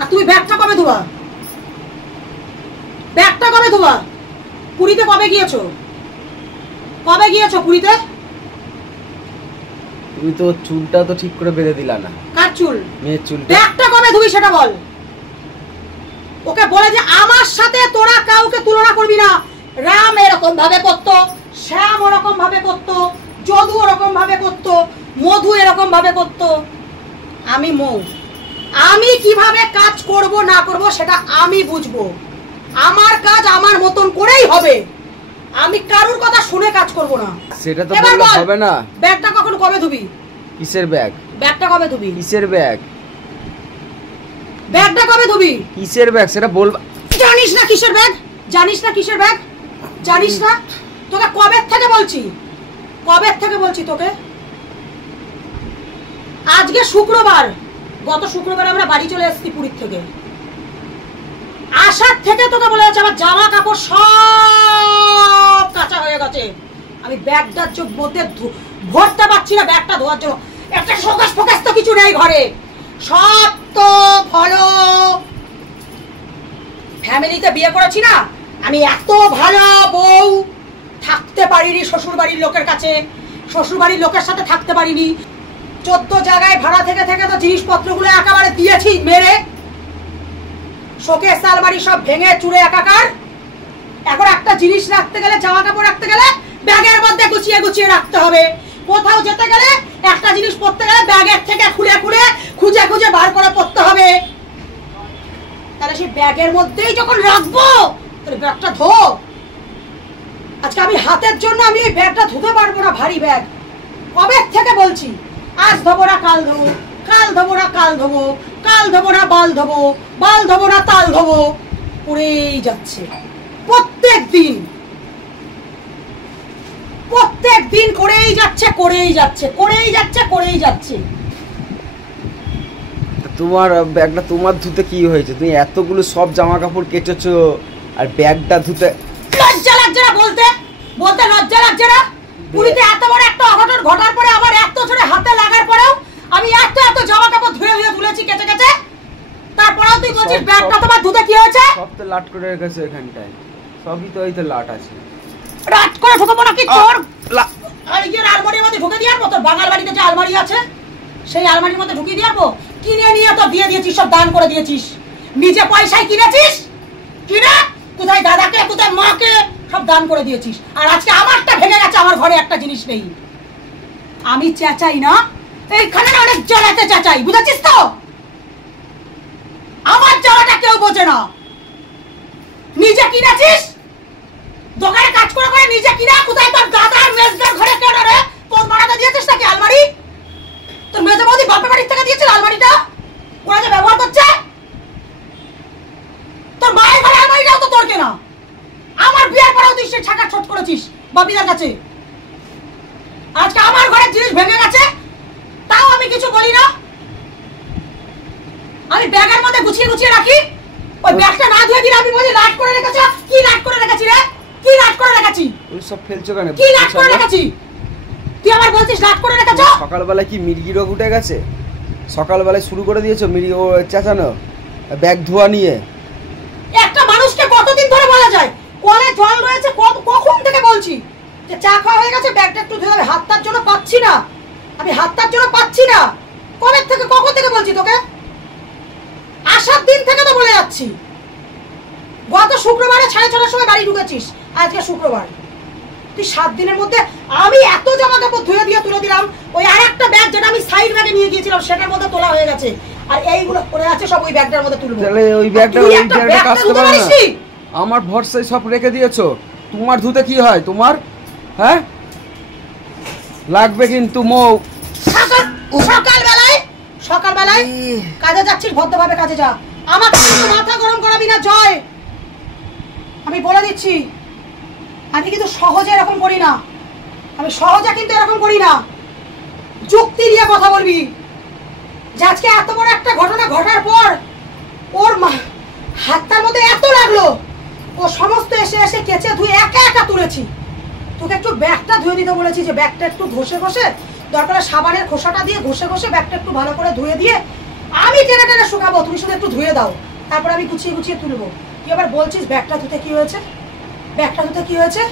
আর তুমি ব্যাগটা কবে ধোয়া? ব্যাগটা কবে ধোয়া? পুরীতে কবে গিয়েছো? কবে গিয়েছো পুরীতে? তুমি তো চুলটা তো ঠিক করে বেঁধে দিলা না। কার চুল? মেয়ের চুল। ব্যাগটা কবে ধুই সেটা বল। ওকে বলে যে আমার সাথে তোরা কাউকে তুলনা করবি না। রাম এরকম ভাবে করতো, শ্যাম ওরকম ভাবে করতো, যদু ওরকম ভাবে করতো, মধু এরকম ভাবে করতো। আমি মৌ, আমি কিভাবে কাজ করব না করব সেটা আমি বুঝবো। আমার কাজ আমার মতন করেই হবে। আমি কারুর কথা শুনে কাজ করব না। সেটা তো বললে হবে না। ব্যাগটা কখন কবে ধুবি? কিসের ব্যাগ? ব্যাগটা কবে ধুবি? কিসের ব্যাগ? ব্যাগটা কবে ধুবি? কিসের ব্যাগ সেটা বলবা। জানিস না কিসের ব্যাগ? জানিস না কিসের ব্যাগ? জানিস না? তোকে কবে থেকে বলছি, কবে থেকে বলছি তোকে। আজকে শুক্রবার, গত শুক্রবার আমরা বাড়ি চলে এসেছি পুরীর থেকে। আসার থেকে তোকে বলে যাচ্ছে আমার জামা কাপড় সব কাঁচা হয়ে গেছে। আমি ব্যাগটার মধ্যে ভরতে পারছি না ব্যাগটা ধোয়ার জন্য। একটা শোকাস ফোকাস তো কিছু নেই ঘরে। সব তো ভালো ফ্যামিলিতে বিয়ে করেছি না, আমি এত ভালো বউ থাকতে পারিনি শ্বশুর বাড়ির লোকের কাছে। শ্বশুর বাড়ির লোকের সাথে থাকতে পারিনি। 14 জায়গায় ভাড়া থেকে থেকে তো জিনিসপত্রগুলো একেবারে দিয়েছি মেরে। শোকেস আলমারি সব ভেঙে চুরে একাকার। এখন একটা জিনিস রাখতে গেলে, জামা কাপড় রাখতে গেলে ব্যাগের মধ্যে গুছিয়ে গুছিয়ে রাখতে হবে। কোথাও যেতে গেলে একটা জিনিস পরতে গেলে ব্যাগের থেকে খুলে খুলে খুঁজে খুঁজে বার করে পরতে হবে। তাহলে সেই ব্যাগের মধ্যেই যখন রাখবো তাহলে ব্যাগটা ধো। আজকে আমি হাতের জন্য আমি এই ব্যাগটা ধুতে পারবো না, ভারী ব্যাগ। কবে থেকে বলছি আজ ধোবো না কাল ধোবো, কাল ধোবো না কাল ধোবো, কাল ধোবো না বাল ধোবো, বাল ধোবো না তাল ধোবো। করেই যাচ্ছে প্রত্যেক দিন, প্রত্যেক দিন করেই যাচ্ছে, করেই যাচ্ছে, করেই যাচ্ছে, করেই যাচ্ছে। তোমার ব্যাগটা তোমার ধুতে কি হয়েছে? তুমি এতগুলো সব জামা কাপড় কেটেছো আর ব্যাগটা ধুতে লজ্জা লাগছে না বলতে? বলতে লজ্জা লাগছে না? পুরীতে এত বড় একটা অঘটন ঘটার পরে আবার এত জোরে হাতে লাগার পরেও আমি এত এত জামা কাপড় ধুয়ে ধুয়ে তুলেছি কেটে কেটে, তারপরেও তুই বলছিস ব্যাগটা তোমার ধুতে কি হয়েছে? সব তো লাট করে রেখেছো এখানটায়, সবই তো এই তো লাট আছে। রাত করে ঢুকাবো নাকি তোর? আর এই যে আলমারির মধ্যে ঢুকে দিয়ে আসবো, তোর বাঙাল বাড়িতে যে আলমারি আছে সেই আলমারির মধ্যে ঢুকিয়ে দিয়ে আসবো। কিনে নিয়ে তো দিয়ে দিয়েছিস, সব দান করে দিয়েছিস। নিজে পয়সায় কিনেছিস, কিনে কোথায় দাদাকে কোথায় মাকে সব দান করে দিয়েছিস। আর আজকে আমারটা ভেঙে গেছে, আমার ঘরে একটা জিনিস নেই। আমি চেঁচাই না, এইখানে অনেক জ্বালাতে চেঁচাই, বুঝেছিস তো? আমার জ্বালাটা কেউ বোঝে না। নিজে কিনেছিস, দোকানে কাজ করে করে নিজে কিনা, কোথায় তোর দাদা মেজদার ঘরে কেন রে? তোর মারাতে দিয়েছিস নাকি আলমারি? তোর মেজে বৌদি বাপের বাড়ির থেকে দিয়েছিল আলমারিটা, ওরা যে ব্যবহার করছে। তোর মায়ের ঘরে আলমারিটাও তো তোর কেনা। আমার বিয়ের পরেও তুই সে ছাকা ছোট করেছিস বাপিদার কাছে। আজকে আমার ঘরের জিনিস ভেঙে গেছে, তাও আমি কিছু বলি না। আমি ব্যাগের মধ্যে গুছিয়ে গুছিয়ে রাখি। ওই ব্যাগটা না ধুয়ে দিলে আমি বলি লাট করে রেখেছ। কি লাট করে রেখেছি রে? কি লাট করে রেখেছি? ওই সব ফেলছো কেন? কি লাট করে রেখেছি? তুই আমার বলছিস লাট করে রেখেছ? সকালবেলায় কি মির্গি রোগ উঠে গেছে? সকালবেলায় শুরু করে দিয়েছো মির্গি ও চেঁচানো ব্যাগ ধোয়া নিয়ে। একটা মানুষকে কতদিন ধরে বলা যায় কলে জল রয়েছে, কখন থেকে বলছি যে চা খাওয়া হয়ে গেছে ব্যাগটা একটু ধুয়ে। হাতটার জন্য পাচ্ছি না, আমি হাতটার জন্য পাচ্ছি না। কবে থেকে, কখন থেকে বলছি তোকে? আসার দিন থেকে তো বলে যাচ্ছি। গত শুক্রবারে 6:30টার সময় বাড়ি ঢুকেছিস, আজকে শুক্রবার। তুই 7 দিনের মধ্যে আমি এত জামা কাপড় ধুয়ে দিয়ে তুলে দিলাম। ওই আর একটা ব্যাগ যেটা আমি সাইড ব্যাগে নিয়ে গিয়েছিলাম সেটার মধ্যে তোলা হয়ে গেছে, আর এইগুলো পড়ে আছে সব ওই ব্যাগটার মধ্যে তুলবো। তাহলে ওই ব্যাগটা কাজতে পারে না? আমার ভরসায় সব রেখে দিয়েছো। তোমার ধুতে কি হয় তোমার? হ্যাঁ লাগবে কিন্তু মৌ। সকালবেলায় কাজে যাচ্ছিস, ভদ্রভাবে কাজে যা। আমার কিন্তু মাথা গরম করাবি না জয়, আমি বলে দিচ্ছি। আমি কিন্তু সহজে এরকম করি না, আমি সহজে কিন্তু এরকম করি না। যুক্তি দিয়ে কথা বলবি। যে আজকে এত বড় একটা ঘটনা ঘটার পর ওর হাতটার মধ্যে এত লাগলো, ও সমস্ত এসে এসে কেচে ধুয়ে একা একা তুলেছি। তোকে একটু ব্যাগটা ধুয়ে দিতে বলেছি, যে ব্যাগটা একটু ঘষে ঘষে, দরকার সাবানের খোসাটা দিয়ে ঘষে ঘষে ব্যাগটা একটু ভালো করে ধুয়ে দিয়ে আমি আমি টেনে টেনে শুকাবো, তুমি শুধু একটু ধুয়ে দাও, তারপর আমি গুছিয়ে গুছিয়ে তুলবো। তুই আবার বলছিস ব্যাগটা ধুতে কি হয়েছে, ব্যাগটা ধুতে কি হয়েছে?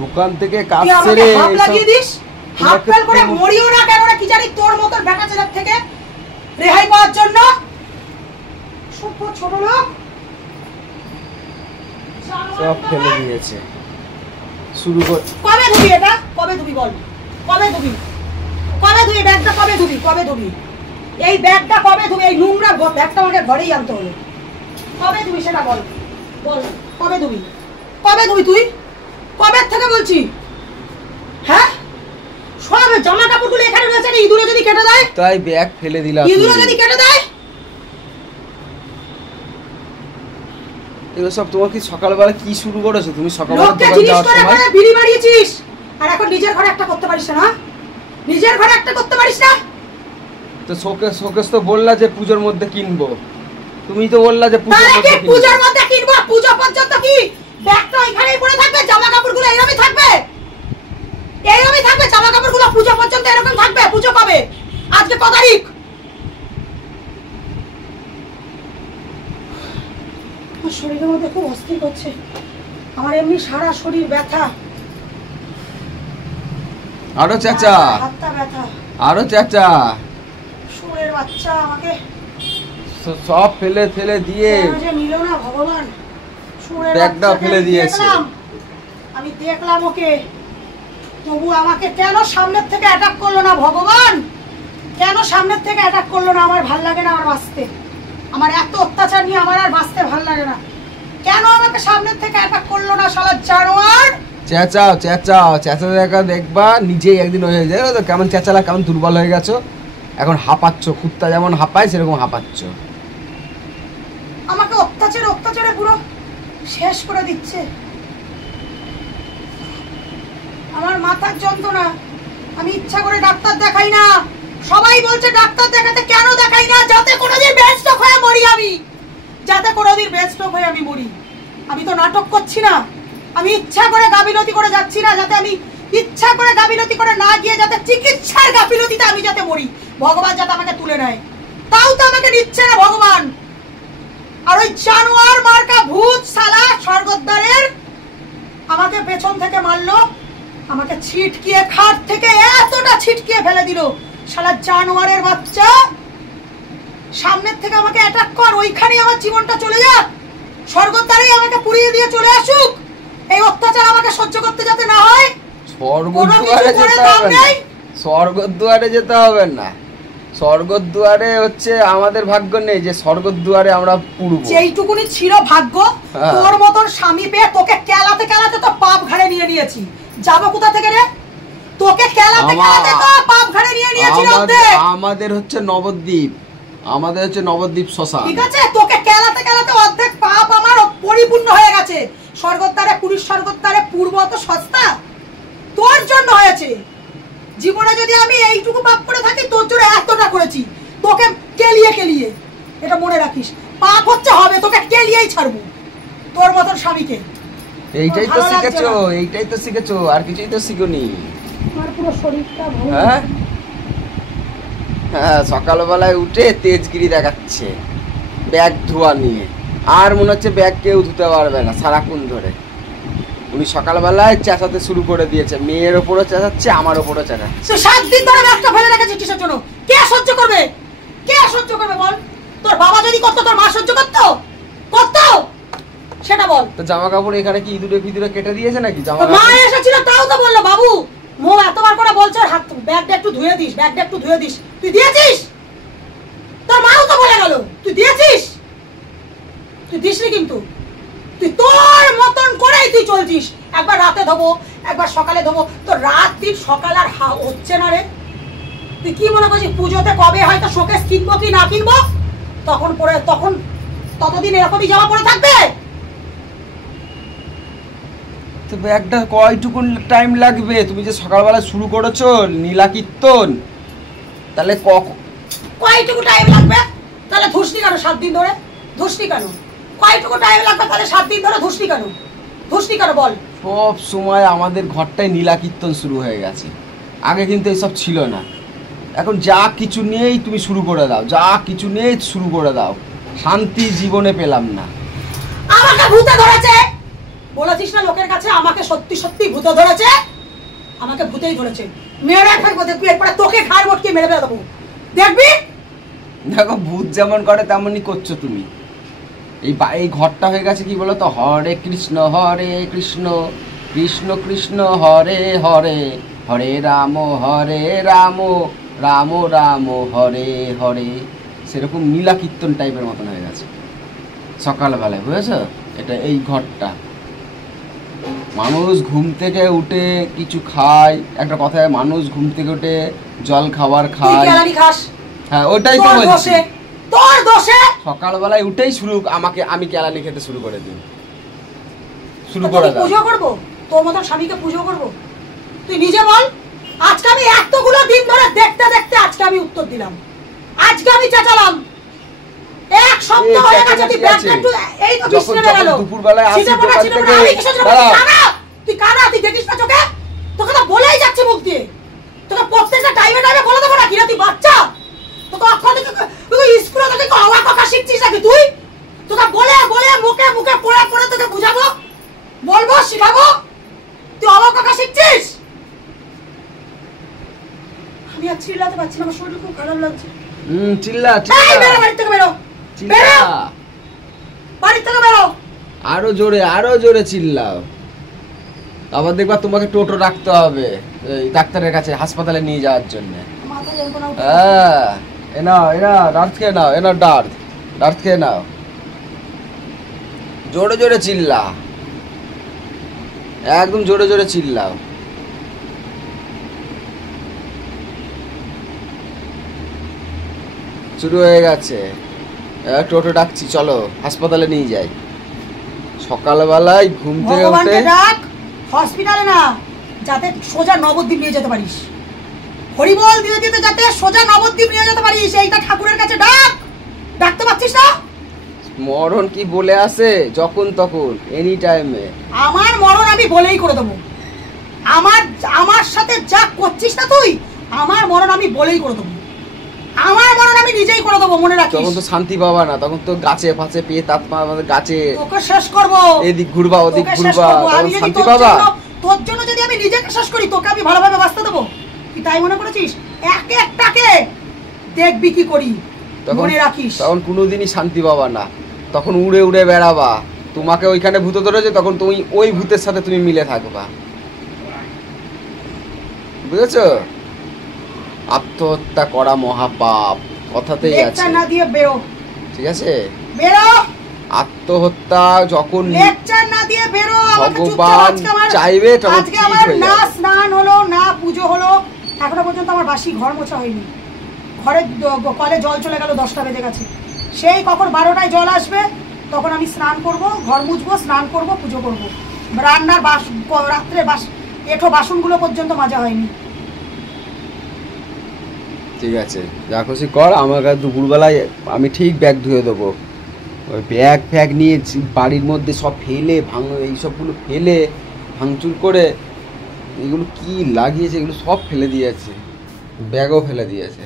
দোকান থেকে কাজ তুই আমাকে সেরে হাফ লাগিয়ে দিস, হাফ ফেল করে মরিও না কেন না কি জানি, তোর মতন বেটা ছেলের থেকে রেহাই পাওয়ার জন্য। ছোট লোক সব ফেলে দিয়েছে। শুরু কর। কবে ধুবি এটা, কবে ধুবি বল, কবে ধুবি, কবে ধুবি ব্যাগটা, কবে ধুবি, কবে ধুবি এই ব্যাগটা, কবে ধুবি? এই নোংরা ব্যাগটা আমাকে ঘরেই আনতে হলো। কবে ধুবি সেটা বল, বল কবে ধুবি, কবে ধুবি তুই, কবে থেকে বলছি? হ্যাঁ, সব জামা কাপড়গুলো এখানে রয়েছে, ইঁদুরে যদি কেটে দেয়, তাই ব্যাগ ফেলে দিলাম। ইঁদুরে যদি কেটে দেয়, এগুলো সব তোমার কি সকালবেলা কি শুরু করেছো তুমি? সকালবেলা লোককে দোকান জিনিস যাওয়ার করে সময় করে বিড়ি মারিয়েছিস, আর এখন নিজের ঘরে একটা করতে পারিস না? নিজের ঘরে একটা করতে পারিস না? তো শোকেস তো বললা যে পূজোর মধ্যে কিনবো, তুমি তো বললা যে পূজোর মধ্যে কিনবো। পূজোর মধ্যে কিনবো, পূজো পর্যন্ত কি ব্যাগটা এখানেই পড়ে থাকবে? জামা কাপড়গুলো এরকমই থাকবে, এরকমই থাকবে জামা কাপড়গুলো পূজো পর্যন্ত এরকম থাকবে? পূজো কবে? আজকে কত তারিখ? আমার শরীরের মধ্যে খুব অস্থির করছে, আমার এমনি সারা শরীর ব্যথা, আরো চাচা, হাতটা ব্যথা, আরো চাচা, সুরের বাচ্চা আমাকে সব ফেলে ফেলে দিয়ে যে নিল না ভগবান, সুরের ব্যাগটা ফেলে দিয়েছে। আমি দেখলাম ওকে, তবু আমাকে কেন সামনের থেকে অ্যাটাক করলো না ভগবান? কেন সামনের থেকে অ্যাটাক করলো না? আমার ভাল লাগে না আমার বাঁচতে, আমার এত অত্যাচার নিয়ে আমার আর বাঁচতে ভাল লাগে না। কেন আমাকে সামনের থেকে অ্যাটাক করলো না শালা জানোয়ার? চেঁচাও চেঁচাও, চেঁচা দেখা দেখবা নিজেই একদিন হয়ে যায় তো, কেমন চেঁচালা, কেমন দুর্বল হয়ে গেছো, এখন হাঁপাচ্ছ, কুত্তা যেমন হাঁপায় সেরকম হাঁপাচ্ছ। আমাকে অত্যাচারে পুরো শেষ করে দিচ্ছে, আমার মাথার যন্ত্রণা। আমি ইচ্ছা করে ডাক্তার দেখাই না, সবাই বলছে ডাক্তার দেখাতে, কেন দেখাই না? যাতে কোনোদিন ব্রেন স্ট্রোক হয়ে মরি আমি, যাতে কোনোদিন ব্রেন স্ট্রোক হয়ে আমি মরি। আমি তো নাটক করছি না, আমি ইচ্ছা করে গাফিলতি করে যাচ্ছি না, যাতে আমি ইচ্ছা করে গাফিলতি করে না গিয়ে যাতে চিকিৎসার গাফিলতিতে আমি যাতে মরি, ভগবান যাতে আমাকে তুলে নেয়, তাও তো আমাকে নিচ্ছে না ভগবান। আর ওই জানোয়ার মার্কা ভূত শালা স্বর্গদ্বারের আমাকে পেছন থেকে মারলো, আমাকে ছিটকিয়ে খাট থেকে এতটা ছিটকিয়ে ফেলে দিল শালা জানোয়ারের বাচ্চা। সামনের থেকে আমাকে অ্যাটাক কর, ওইখানেই আমার জীবনটা চলে যাক, স্বর্গদ্বারেই আমাকে পুড়িয়ে দিয়ে চলে আসুক, এই অত্যাচার আমাকে সহ্য করতে যাতে না হয়। স্বর্গদ্বারে যেতে হবে না, স্বর্গদ্বারে যেতে হবে না, স্বর্গদ্বারে হচ্ছে আমাদের ভাগ্য নেই যে স্বর্গদ্বারে আমরা পুড়বো। যেইটুকুনি ছিল ভাগ্য, তোর মতন স্বামী পেয়ে তোকে কেলাতে কেলাতে তো পাপ ঘাড়ে নিয়ে নিয়েছি। যাবো কোথা থেকে রে? তোকে কেলাতে কেলাতে তো পাপ ঘাড়ে নিয়ে নিয়েছি। আমাদের হচ্ছে নবদ্বীপ, আমাদের হচ্ছে নবদ্বীপ শ্মশান, ঠিক আছে? তোকে কেলাতে কেলাতে অর্ধেক পাপ আমার পরিপূর্ণ হয়ে গেছে। স্বর্গদ্বারে পুরীর স্বর্গদ্বারে পূর্ব তো সস্তা, তোর জন্য হয়েছে। জীবনে যদি আমি এইটুকু পাপ করে থাকি, তোর জন্য এতটা করেছি, তোকে কেলিয়ে কেলিয়ে, এটা মনে রাখিস। পাপ হচ্ছে হবে, তোকে কেলিয়েই ছাড়বো তোর মতন স্বামীকে। এইটাই তো শিখেছো, এইটাই তো শিখেছো, আর কিছুই তো শিখোনি। আমার পুরো শরীরটা ভালো। হ্যাঁ হ্যাঁ, সকালবেলায় উঠে তেজগিরি দেখাচ্ছে ব্যাগ ধোয়া নিয়ে, আর মনে হচ্ছে ব্যাগ কেউ ধুতে পারবে না সারাক্ষণ ধরে। উনি সকালবেলায় চেঁচাতে শুরু করে দিয়েছে, মেয়ের ওপরও চেঁচাচ্ছে, আমার ওপরও চেঁচাচ্ছে। 7 দিন ধরে ব্যাগটা ফেলে রেখেছিস কিসের জন্য? কে সহ্য করবে? কে সহ্য করবে বল? তোর বাবা যদি করতো, তোর মা সহ্য করতো? করতো? সেটা বল। তো জামা কাপড় এখানে কি ইঁদুরে ফিদুরে কেটে দিয়েছে নাকি? জামা মা এসেছিল তাও তো বললো, বাবু মো এতবার করে বলছে হাত ব্যাগটা একটু ধুয়ে দিস, ব্যাগটা একটু ধুয়ে দিস, তুই দিয়েছিস? তোর মাও তো বলে গেল তুই দিয়েছিস? তুই দিসনি, কিন্তু তুই তোর মতন করেই তুই চলছিস। একবার রাতে ধোবো, একবার সকালে ধোবো, তো রাত দিন সকাল আর হচ্ছে না রে। তুই কি মনে করছিস পুজোতে কবে হয়তো শোকেস কিনবো কি না কিনবো, তখন পরে, তখন ততদিন এরকমই জামা পরে থাকবে? তো ব্যাগটা কয়টুকু টাইম লাগবে? তুমি যে সকালবেলা শুরু করেছো নীলা কীর্তন, তাহলে কয়টুকু টাইম লাগবে? তাহলে ধুসনি কেন 7 দিন ধরে? ধুসনি কেন? কয়টুকু টাইম লাগবে তাহলে 7 দিন ধরে ধুসনি কেন? ধুসনি কেন বল? সব সময় আমাদের ঘরটায় নীলা কীর্তন শুরু হয়ে গেছে, আগে কিন্তু এসব ছিল না। এখন যা কিছু নিয়েই তুমি শুরু করে দাও, যা কিছু নিয়েই শুরু করে দাও, শান্তি জীবনে পেলাম না। আমাকে ভূতে ধরেছে বলেছিস না লোকের কাছে, আমাকে সত্যি সত্যি ভূতে ধরেছে, আমাকে ভূতেই ধরেছে। মেরে ফেলবো, দেখবি এরপরে তোকে ঘাড় মটকে মেরে ফেলে দেবো, দেখবি। দেখো ভূত যেমন করে তেমনই করছো তুমি। এই ঘরটা হয়ে গেছে কি বলো তো, হরে কৃষ্ণ কৃষ্ণ কৃষ্ণ হরে হরে, হরে রাম রাম রাম হরে হরে। সেরকম নীলা কীর্তন টাইপের মতন হয়ে গেছে সকালবেলায়, বুঝেছো? এটা এই ঘরটা। মানুষ ঘুম থেকে উঠে কিছু খায়, একটা কথায় মানুষ ঘুম থেকে উঠে জল খাবার খায়। হ্যাঁ ওটাই তো বলছি, তোর দোষে সকালবেলায় উঠেই আমি কেলানি খেতে শুরু করে দিই, শুরু করে দাও। পুজো করবো তোর মতন স্বামীকে, পুজো করবো? তুই নিজে বল। আজকে আমি এতগুলো দিন ধরে দেখতে দেখতে আজকে আমি উত্তর দিলাম, আজকে আমি চেঁচালাম। এক সপ্তাহ হয়ে গেছে তুই ব্যাগ একটু এই তো বৃষ্টি নেমে গেল, দুপুরবেলায় আসি দোকান থেকে। তুই কানা, তুই দেখিস না চোখে? তোকে তো বলেই যাচ্ছে মুখ দিয়ে, তোকে প্রত্যেকটা টাইমে টাইমে বলে দেবো না কিনা তুই বাচ্চা? তোকে অক্ষর তুই স্কুলে তোকে অবা কথা শিখছিস নাকি তুই? তোকে বলে বলে মুখে মুখে পড়ে পড়ে তোকে বুঝাবো, বলবো, শিখাবো, তুই অবা কথা শিখছিস? আমি আর চিল্লাতে পারছি না, আমার শরীর খুব খারাপ লাগছে। চিল্লা বেরো, বাড়ি থেকে বেরো, বেরো, বাড়ি থেকে বেরো। আরো জোরে চিল্লাও, আবার দেখবা তোমাকে টোটো রাখতে হবে এই ডাক্তারের কাছে, হাসপাতালে নিয়ে যাওয়ার জন্য। হ্যাঁ এনা ডার্থ খেয়ে নাও, ডার্থ খেয়ে নাও। জোরে চিল্লা, একদম জোরে চিল্লাও। শুরু হয়ে গেছে, টোটো ডাকছি, চলো হাসপাতালে নিয়ে যাই। সকালবেলায় ঘুম থেকে উঠে হসপিটালে না, যাতে সোজা নবদ্বীপ নিয়ে যেতে পারিস, হরিবল দিতে দিতে যাতে সোজা নবদ্বীপ নিয়ে যেতে পারিস, এইটা ঠাকুরের কাছে ডাকতে পারছিস না? মরণ কি বলে আসে যখন তখন, এনি টাইমে। আমার মরণ আমি বলেই করে দেবো, আমার সাথে যা করছিস না তুই, আমার মরণ আমি বলেই করে দেবো, আমার মরণ আমি নিজেই করে দেবো, মনে রাখিস। তখন তো শান্তি পাবা না, তখন তো গাছে ফাঁচে পেয়ে তাতমা আমাদের গাছে তোকে শেষ করবো, এদিক ঘুরবা ওদিক ঘুরবা, তখন শান্তি পাবা। তোর জন্য যদি আমি নিজেকে শেষ করি, তোকে আমি ভালোভাবে বাঁচতে দেবো? কি তাই মনে করেছিস? এক একটাকে দেখবি কি করি, মনে রাখিস। তখন কোনোদিনই শান্তি পাবা না, তখন উড়ে উড়ে বেড়াবা। তোমাকে ওইখানে ভূত ধরেছে, তখন তুমি ওই ভূতের সাথে তুমি মিলে থাকবা, বুঝেছো? আত্মহত্যা করা মহাপাপ, কথাতেই আছে। লেকচার না দিয়ে বেরো, ঠিক আছে? বেরো। আত্মহত্যা যখন লেকচার না দিয়ে বেরো। ভগবান চাইবে তখন আজকে আমার না স্নান হলো না পুজো হলো, এখনো পর্যন্ত আমার বাসি ঘর মোছা হয়নি। ঘরের কলে জল চলে গেল, 10টা বেজে গেছে। সেই কখন 12টায় জল আসবে, তখন আমি স্নান করব, ঘর মুছবো, স্নান করব, পুজো করব। রান্নার রাত্রে এঁঠো বাসনগুলো পর্যন্ত মাজা হয়নি। ঠিক আছে, যা খুশি কর। আমার কাছে দুপুরবেলায় আমি ঠিক ব্যাগ ধুয়ে দেবো। ওই ব্যাগ নিয়ে বাড়ির মধ্যে সব ফেলে এইসবগুলো ফেলে ভাঙচুর করে, এগুলো কি লাগিয়েছে এগুলো সব ফেলে দিয়েছে, ব্যাগও ফেলে দিয়েছে।